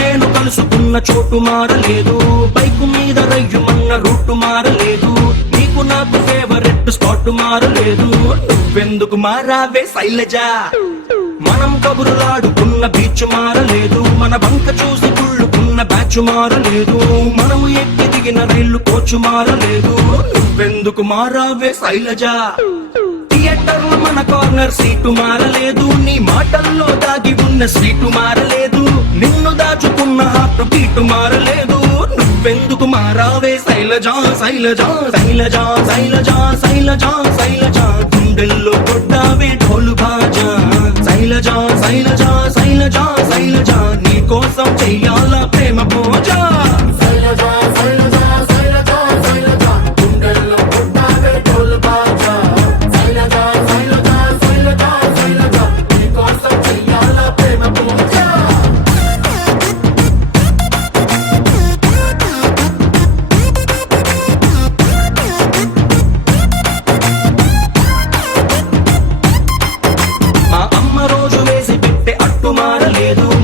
నేను కలుసుకున్న చోటు మారలేదు, బైకు మీద రయ్యుమన్న రూటు మారలేదు, నీకు నాకు ఫేవరెట్ స్పాట్ మారలేదు. నువ్వెందుకు మారావే శైలజ? మనం కబురులాడుకున్న బీచ్ మారలేదు, మన బంక చూసి కుళ్ళుకున్న బ్యాచ్ మారలేదు, మనము ఎక్కి దిగిన రైలు కోచు మారలేదు. నువ్వెందుకు మారావే శైలజ? థియేటర్ లో మన కార్నర్ సీటు మారలేదు, నీ మాటల్లో దాగి ఉన్న స్వీటు మారలేదు, నిన్ను దాచుకున్న హార్ట్ బీటు మారలేదు. నువ్వెందుకు మారావే శైలజ? శైలజ శైలజ శైలజ శైలజ శైలజ గుండెల్లో కొట్టావే ఢోలు బాజా. శైలజ శైలజ శైలజ శైలజ నీ కోసం చెయ్యాల ప్రేమ పూజ. శైలజ శైలజ శైలజ శైలజ గుండెల్లో కొట్టావే ఢోలు బాజా. శైలజ శైలజ శైలజ శైలజ నీ కోసం చెయ్యాల ప్రేమ పూజ.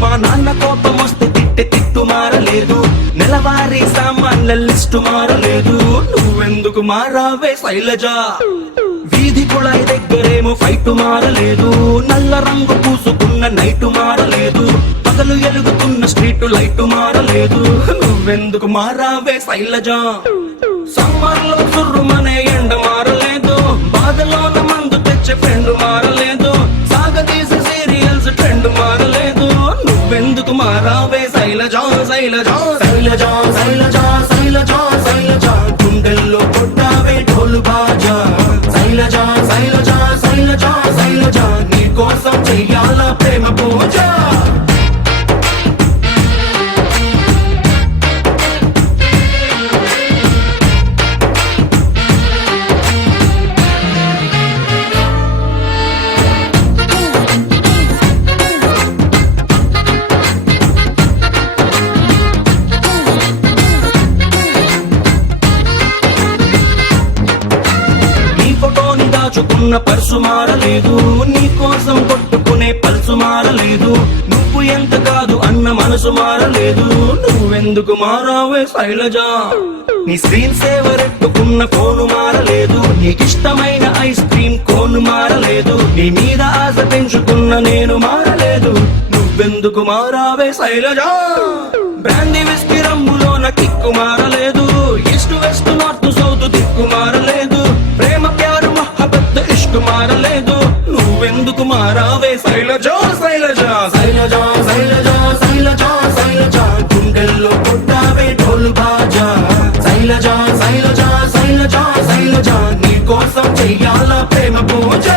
మా నాన్న కోపం వస్తే తిట్టే తిట్టు మారలేదు, నెలవారీ సామాన్ల లిస్టు మారలేదు. నువ్వెందుకు మారావే శైలజ? వీధి కుళాయి దగ్గరేమో ఫైట్ మారలేదు, నల్ల రంగు పూసుకున్న నైటు మారలేదు, పగలు ఎలుగుతున్న స్ట్రీట్ లైట్ మారలేదు. నువ్వెందుకు మారావే శైలజ? సమ్మర్ లో సుర్రుమనే ఎండ మారలేదు, బాధలోన మందు తెచ్చే ఫ్రెండ్ మారలేదు, సాగదీసే సీరియల్స్ ట్రెండ్ మారలేదు. నువ్వెందుకు మారావే శైలజ? శైలజ శైలజ శైలజ శైలజ శైలజ గుండెల్లో కొట్టావే ఢోలు బాజా. శైలజ శైలజ శైలజ శైలజ నీ కోసం చెయ్యాల ప్రేమ పూజ. దాచుకున్న పర్సు మారలేదు, నీ కోసం కొట్టుకునే పల్సు మారలేదు, నువ్వు ఎంత కాదు అన్న మనసు మారలేదు. నువ్వెందుకు మారావే శైలజ? నీ స్క్రీన్ సేవర్ ఎట్టుకున్న ఫోను మారలేదు, నీకిష్టమైన ఐస్ క్రీమ్ కోను మారలేదు, నీ మీద ఆశ పెంచుకున్న నేను మారలేదు. నువ్వెందుకు మారావే శైలజ? బ్రాండీ విస్కీ రంగులోన కిక్కు మారలేదు, ఈస్ట్ వెస్ట్ నార్త్ సౌత్ దిక్కు మారలేదు, ప్రేమ ప్యారు ఇష్కు మారలేదు. నువ్వెందుకు మారావే శైలజ? శైలజ శైలజ శైలజ శైలజ శైలజ గుండెల్లో కొట్టావే ఢోలు బాజా. శైలజ శైలజ శైలజ శైలజ నీ కోసం చెయ్యాల ప్రేమ పూజ.